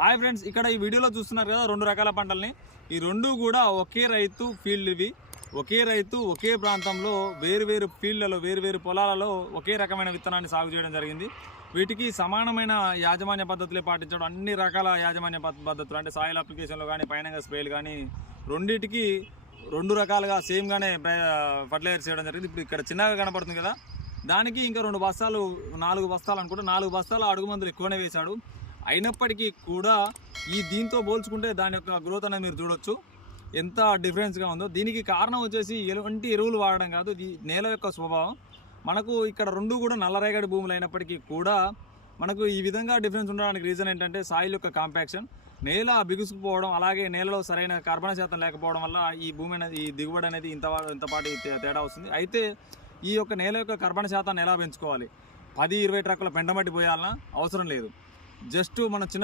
Hi friends, ఇక్కడ ఈ వీడియోలో చూస్తున్నారు కదా రెండు రకాల పంటల్ని. ఈ రెండు కూడా ఒకే రైతు ఫీల్డ్ ఇవి. ఒకే రైతు ఒకే ప్రాంతంలో వేరు ఫీల్డ్లలో వేరు పొలాలలో ఒకే రకమైన విత్తనాన్ని సాగు చేయడం జరిగింది. వీటికి సమానమైన యాజమాన్య పద్ధతులే పాటించడం, అన్ని రకాల యాజమాన్య పద్ధతులు అంటే సాయిల్ అప్లికేషన్లో కానీ పైన స్ప్రేలు కానీ రెండింటికి రెండు రకాలుగా సేమ్గానే ఫర్టిలైజర్ చేయడం జరిగింది. ఇప్పుడు ఇక్కడ చిన్నగా కనపడుతుంది కదా, దానికి ఇంకా 4 బస్తాలు అనుకుంటే 4 బస్తాల అడుగు మందులు ఎక్కువనే వేశాడు. అయినప్పటికీ కూడా దీంతో పోల్చుకుంటే దాని యొక్క గ్రోత్ అనేది మీరు చూడొచ్చు ఎంత డిఫరెన్స్గా ఉందో. దీనికి కారణం వచ్చేసి ఎలాంటి ఎరువులు వాడడం కాదు, ఇది నేల యొక్క స్వభావం. మనకు ఇక్కడ రెండు కూడా నల్లరేగడి భూములు అయినప్పటికీ కూడా మనకు ఈ విధంగా డిఫరెన్స్ ఉండడానికి రీజన్ ఏంటంటే సాయిల్ యొక్క కాంపాక్షన్, నేల బిగుసుకుపోవడం, అలాగే నేలలో సరైన కార్బన్ శాతం లేకపోవడం వల్ల ఈ భూమి అనేది ఈ దిగుబడి అనేది ఇంతపాటి తేడా వస్తుంది. అయితే ఈ యొక్క నేల యొక్క కార్బన్ శాతాన్ని ఎలా పెంచుకోవాలి? 10-20 ట్రక్కుల పెండమట్టి పోయాలన్నా అవసరం లేదు. జస్ట్ మన చిన్న